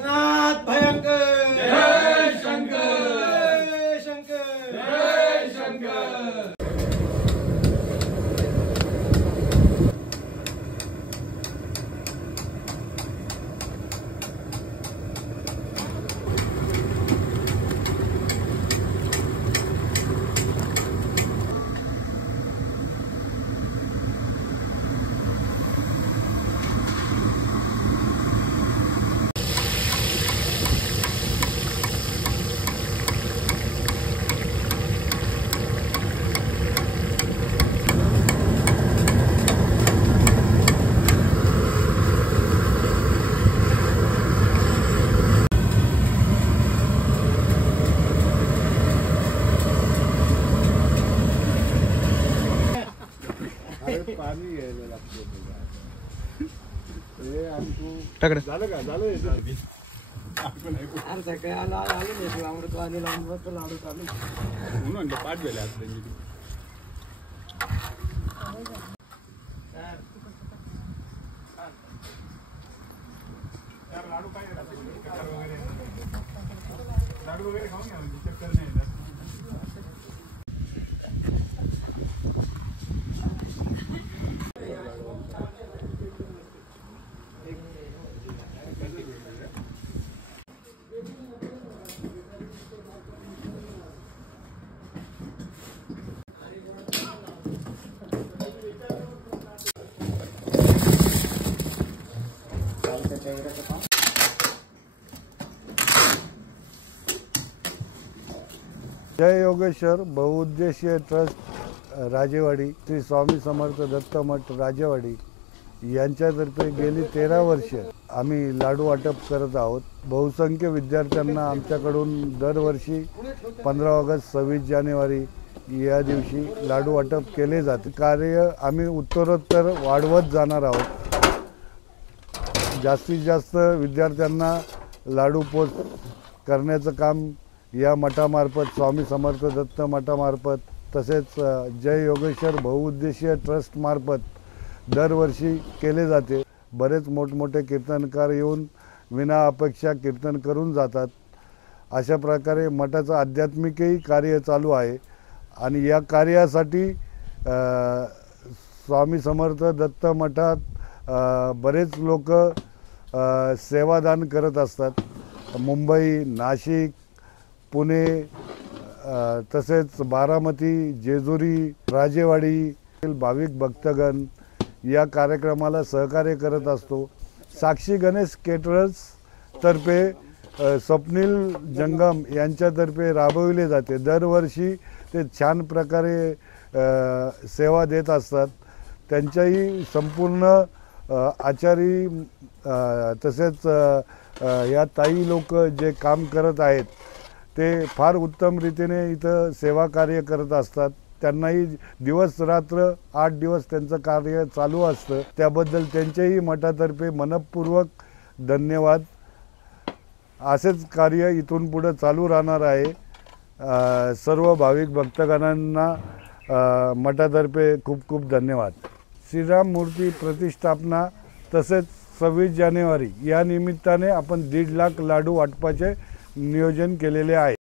नाथ भयंकर जय शंकर जय शंकर जय शंकर। पाणी घ्यायला लागतो टाकडे झालं का झालं म्हणून पाठ गेले लाडू काय लाडू वगैरे खाऊन घ्या चक्कर नाही येतात. जय योगेश्वर बहुउद्देशीय ट्रस्ट राजेवाडी श्री स्वामी समर्थ दत्त मठ राजेवाडी यांच्यातर्फे गेली 13 वर्ष आम्ही लाडू वाटप करत आहोत। बहुसंख्य विद्यार्थ्यांना आमच्याकडून दरवर्षी 15 ऑगस्ट 26 जानेवारी या दिवशी लाडू वाटप केले जाते। कार्य आम्ही उत्तरोत्तर वाढवत जाणार आहोत। जास्तीत जास्त विद्यार्थ्यांना लाडू पोच करण्याचं काम या मठामार्फत स्वामी समर्थ दत्त मठामार्फत तसेच जय योगेश्वर बहुउद्देशीय ट्रस्ट मार्फत दरवर्षी केले जाते। बरेच मोठमोठे कीर्तनकार येऊन विना अपेक्षा कीर्तन करून जातात। अशा प्रकारे मठाचं आध्यात्मिकही कार्य चालू आहे आणि या कार्यासाठी स्वामी समर्थ दत्त मठात बरेच लोक सेवादान करत असतात। मुंबई, नाशिक, पुणे तसेच बारामती, जेजुरी, राजेवाडी भाविक भक्तगण या कार्यक्रमाला सहकार्य करत असतो। साक्षी गणेश केटरर्स तर्फे स्वप्नील जंगम यांच्यातर्फे राबविले जाते। दरवर्षी ते छान प्रकारे सेवा देत असतात। त्यांच्याही संपूर्ण आचारी तसेच या ताई लोक जे काम करत आहेत ते फार उत्तम रीतीने इथं सेवा कार्य करत असतात। त्यांनाही दिवस रात्र 8 दिवस त्यांचं कार्य चालू असतं। त्याबद्दल त्यांचेही मठातर्फे मनपूर्वक धन्यवाद। असेच कार्य इथून पुढे चालू राहणार आहे। सर्व भाविक भक्तगणांना मठातर्फे खूप खूप धन्यवाद। श्रीराम मूर्ती प्रतिष्ठापना तसेच 26 जानेवारी या निमित्ताने आपण 1.5 लाख लाडू वाटपाचे नियोजन केलेले आहे।